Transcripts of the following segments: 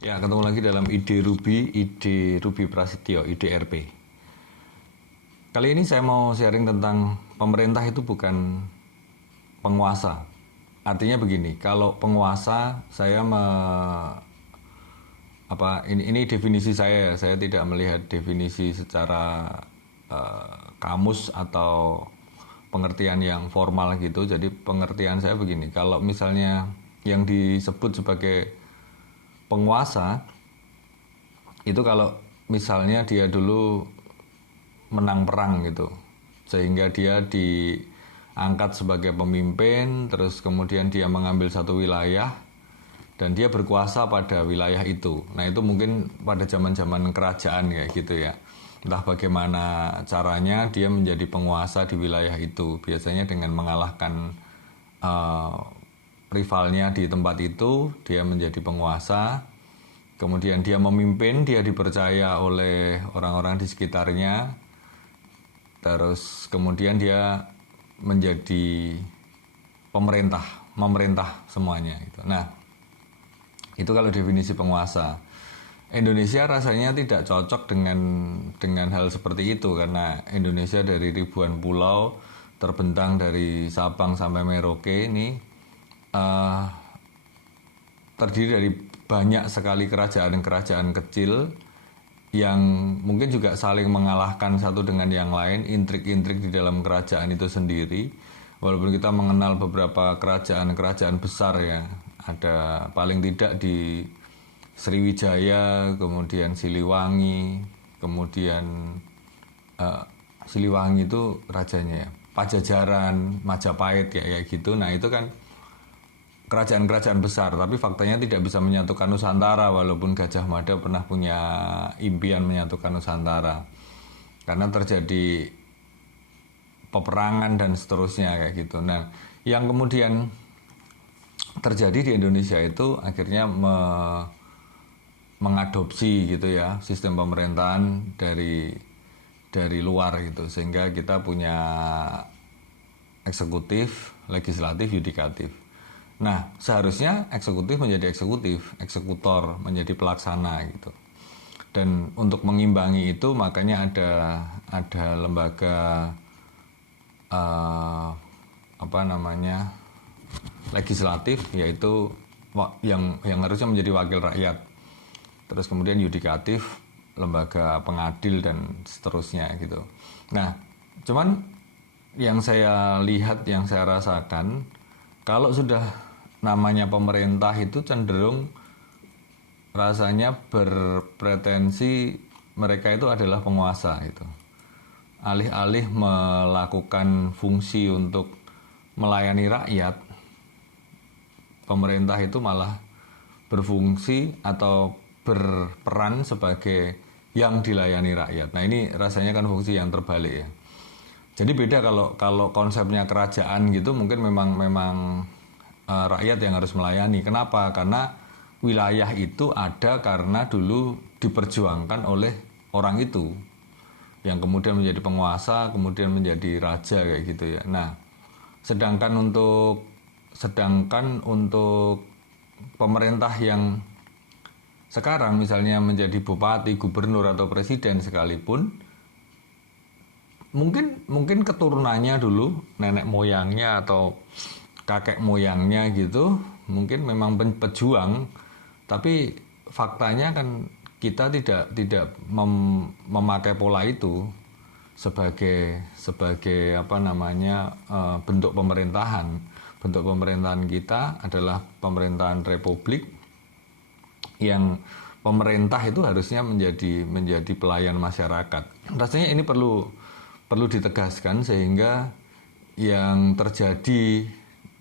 Ya, ketemu lagi dalam ide Ruby Prasetyo, ide RP. Kali ini saya mau sharing tentang pemerintah itu bukan penguasa. Artinya begini, kalau penguasa ini definisi saya ya, saya tidak melihat definisi secara kamus atau pengertian yang formal gitu. Jadi pengertian saya begini, kalau misalnya yang disebut sebagai penguasa itu kalau misalnya dia dulu menang perang gitu, sehingga dia diangkat sebagai pemimpin, terus kemudian dia mengambil satu wilayah dan dia berkuasa pada wilayah itu. Nah, itu mungkin pada zaman-zaman kerajaan kayak gitu ya. Entah bagaimana caranya dia menjadi penguasa di wilayah itu, biasanya dengan mengalahkan uh, rivalnya di tempat itu, dia menjadi penguasa. Kemudian dia memimpin, dia dipercaya oleh orang-orang di sekitarnya. Terus kemudian dia menjadi memerintah semuanya gitu. Nah, itu kalau definisi penguasa. Indonesia rasanya tidak cocok dengan hal seperti itu karena Indonesia dari ribuan pulau terbentang dari Sabang sampai Merauke ini uh, terdiri dari banyak sekali kerajaan-kerajaan kecil yang mungkin juga saling mengalahkan satu dengan yang lain, intrik-intrik di dalam kerajaan itu sendiri. Walaupun kita mengenal beberapa kerajaan-kerajaan besar ya, ada paling tidak di Sriwijaya, kemudian Siliwangi, kemudian uh, Siliwangi itu rajanya ya, Pajajaran, Majapahit kayak gitu. Nah itu kan kerajaan-kerajaan besar, tapi faktanya tidak bisa menyatukan Nusantara walaupun Gajah Mada pernah punya impian menyatukan Nusantara. Karena terjadi peperangan dan seterusnya kayak gitu. Nah, yang kemudian terjadi di Indonesia itu akhirnya mengadopsi gitu ya sistem pemerintahan dari luar gitu, sehingga kita punya eksekutif, legislatif, yudikatif. Nah, seharusnya eksekutif menjadi eksekutif, eksekutor menjadi pelaksana gitu. Dan untuk mengimbangi itu makanya ada lembaga uh, apa namanya legislatif, yaitu yang harusnya menjadi wakil rakyat. Terus kemudian yudikatif, lembaga pengadil dan seterusnya gitu. Nah, cuman yang saya lihat, yang saya rasakan, kalau sudah namanya pemerintah itu cenderung rasanya berpretensi mereka itu adalah penguasa gitu. Alih-alih melakukan fungsi untuk melayani rakyat, pemerintah itu malah berfungsi atau berperan sebagai yang dilayani rakyat. Nah, ini rasanya kan fungsi yang terbalik ya. Jadi beda kalau konsepnya kerajaan gitu, mungkin memang rakyat yang harus melayani. Kenapa? Karena wilayah itu ada karena dulu diperjuangkan oleh orang itu, yang kemudian menjadi penguasa, kemudian menjadi raja kayak gitu ya. Nah, sedangkan untuk pemerintah yang sekarang misalnya menjadi bupati, gubernur atau presiden sekalipun, mungkin keturunannya dulu, nenek moyangnya atau kakek moyangnya gitu, mungkin memang pejuang, tapi faktanya kan kita tidak memakai pola itu sebagai apa namanya bentuk pemerintahan. Bentuk pemerintahan kita adalah pemerintahan republik yang pemerintah itu harusnya menjadi pelayan masyarakat. Rasanya ini perlu ditegaskan sehingga yang terjadi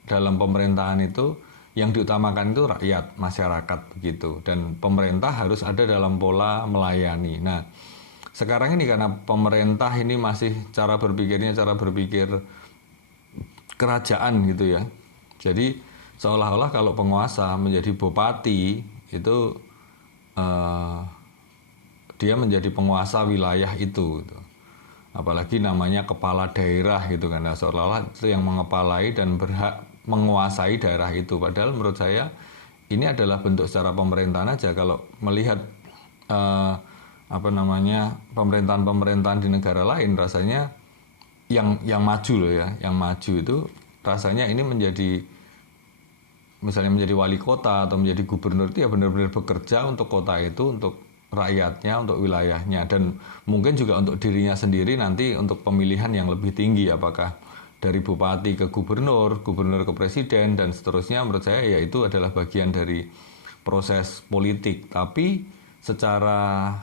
dalam pemerintahan itu yang diutamakan itu rakyat, masyarakat begitu, dan pemerintah harus ada dalam pola melayani. Nah, sekarang ini karena pemerintah ini masih cara berpikir kerajaan gitu ya. Jadi seolah-olah kalau penguasa menjadi bupati itu dia menjadi penguasa wilayah itu gitu. Apalagi namanya kepala daerah gitu kan, nah, seolah-olah itu yang mengepalai dan berhak menguasai daerah itu. Padahal menurut saya ini adalah bentuk secara pemerintahan aja. Kalau melihat pemerintahan-pemerintahan di negara lain, rasanya yang maju loh ya, yang maju itu rasanya ini misalnya menjadi wali kota atau menjadi gubernur itu ya benar-benar bekerja untuk kota itu, untuk rakyatnya, untuk wilayahnya, dan mungkin juga untuk dirinya sendiri nanti untuk pemilihan yang lebih tinggi, apakah dari bupati ke gubernur, gubernur ke presiden, dan seterusnya. Menurut saya ya itu adalah bagian dari proses politik, tapi secara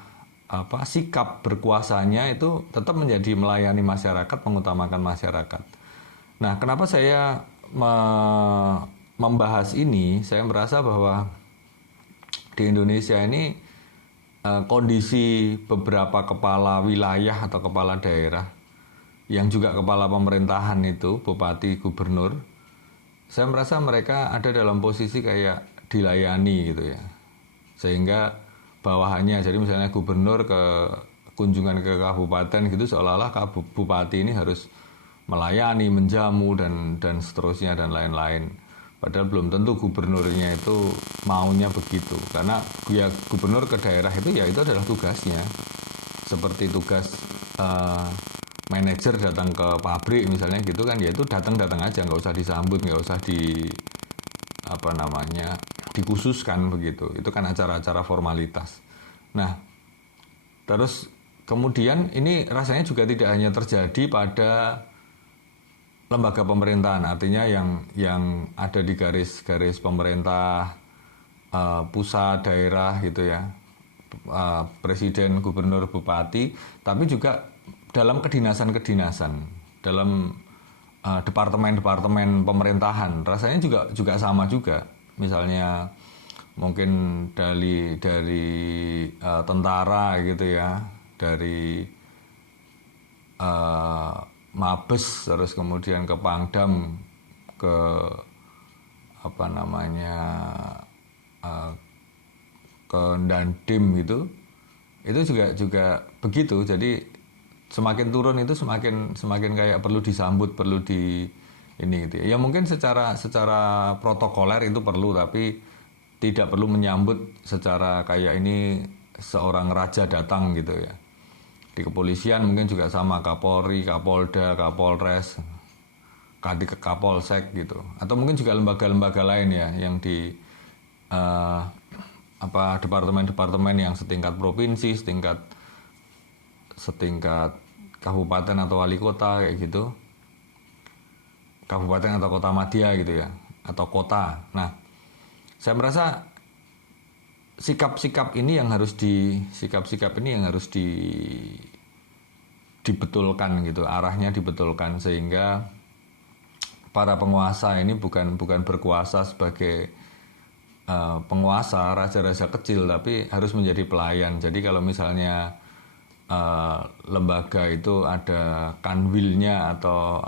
sikap berkuasanya itu tetap menjadi melayani masyarakat, mengutamakan masyarakat. Nah, kenapa saya membahas ini? Saya merasa bahwa di Indonesia ini kondisi beberapa kepala wilayah atau kepala daerah yang juga kepala pemerintahan itu, bupati, gubernur, saya merasa mereka ada dalam posisi kayak dilayani gitu ya. Sehingga bawahannya, jadi misalnya gubernur ke kunjungan ke kabupaten gitu, seolah-olah bupati ini harus melayani, menjamu, dan seterusnya dan lain-lain. Padahal belum tentu gubernurnya itu maunya begitu, karena ya gubernur ke daerah itu ya itu adalah tugasnya, seperti tugas manajer datang ke pabrik misalnya gitu kan, ya itu datang aja, nggak usah disambut, nggak usah dikhususkan begitu. Itu kan acara-acara formalitas. Nah, terus kemudian ini rasanya juga tidak hanya terjadi pada lembaga pemerintahan, artinya yang ada di garis pemerintah pusat, daerah gitu ya, presiden, gubernur, bupati, tapi juga dalam kedinasan-kedinasan, dalam departemen-departemen pemerintahan, rasanya juga sama juga. Misalnya mungkin dari tentara gitu ya, dari Mabes, terus kemudian ke Pangdam, ke ke Dandim gitu, itu juga begitu. Jadi semakin turun itu semakin kayak perlu disambut, perlu ini gitu ya. Ya mungkin secara protokoler itu perlu, tapi tidak perlu menyambut secara kayak ini seorang raja datang gitu ya. Di kepolisian mungkin juga sama, Kapolri, Kapolda, Kapolres, Kapolsek gitu. Atau mungkin juga lembaga-lembaga lain ya yang di departemen-departemen yang setingkat provinsi, setingkat kabupaten atau wali kota kayak gitu, kabupaten atau kota madya gitu ya, atau kota. Nah, saya merasa sikap-sikap ini yang harus dibetulkan gitu, arahnya dibetulkan, sehingga para penguasa ini bukan berkuasa sebagai penguasa, raja-raja kecil, tapi harus menjadi pelayan. Jadi kalau misalnya lembaga itu ada kanwilnya atau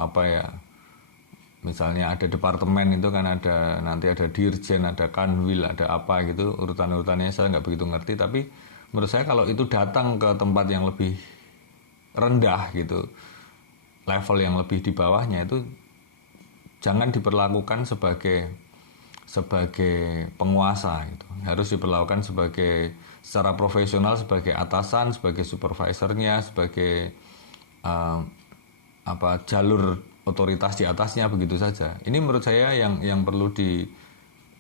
misalnya ada departemen itu kan nanti ada dirjen, ada kanwil, ada apa gitu, urutan-urutannya saya nggak begitu ngerti, tapi menurut saya kalau itu datang ke tempat yang lebih rendah gitu, level yang lebih di bawahnya, itu jangan diperlakukan sebagai penguasa gitu. Harus diperlakukan secara profesional, sebagai atasan, sebagai supervisornya, sebagai jalur otoritas di atasnya, begitu saja. Ini menurut saya yang perlu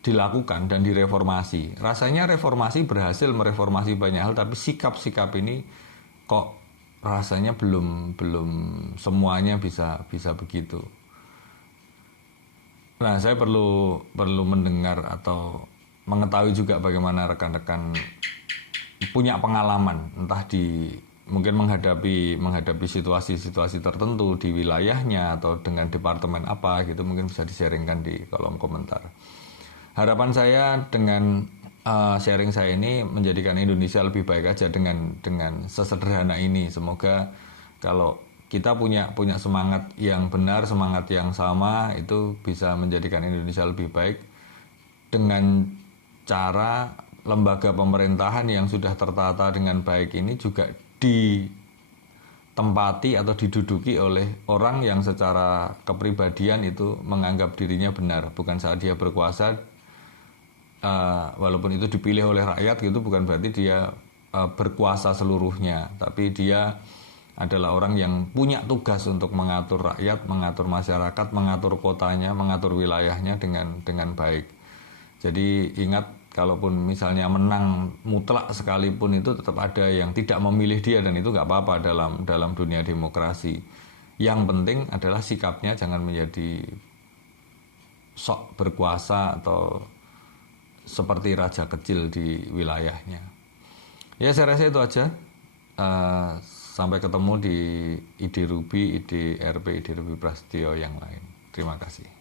dilakukan dan direformasi. Rasanya reformasi berhasil mereformasi banyak hal, tapi sikap-sikap ini kok rasanya belum semuanya bisa begitu. Nah, saya perlu mendengar atau mengetahui juga bagaimana rekan-rekan punya pengalaman, entah mungkin menghadapi situasi-situasi tertentu di wilayahnya atau dengan departemen apa gitu, mungkin bisa di-sharingkan di kolom komentar. Harapan saya dengan sharing saya ini menjadikan Indonesia lebih baik aja dengan sesederhana ini. Semoga kalau kita punya semangat yang benar, semangat yang sama, itu bisa menjadikan Indonesia lebih baik dengan cara lembaga pemerintahan yang sudah tertata dengan baik ini juga ditempati atau diduduki oleh orang yang secara kepribadian itu menganggap dirinya benar. Bukan saat dia berkuasa walaupun itu dipilih oleh rakyat gitu, bukan berarti dia berkuasa seluruhnya, tapi dia adalah orang yang punya tugas untuk mengatur rakyat, mengatur masyarakat, mengatur kotanya, mengatur wilayahnya dengan baik. Jadi ingat, kalaupun misalnya menang mutlak sekalipun, itu tetap ada yang tidak memilih dia, dan itu nggak apa-apa dalam dunia demokrasi. Yang penting adalah sikapnya jangan menjadi sok berkuasa atau seperti raja kecil di wilayahnya. Ya, saya rasa itu aja. Sampai ketemu di Ide Ruby, Ide RP, Ide Ruby Prasetyo yang lain. Terima kasih.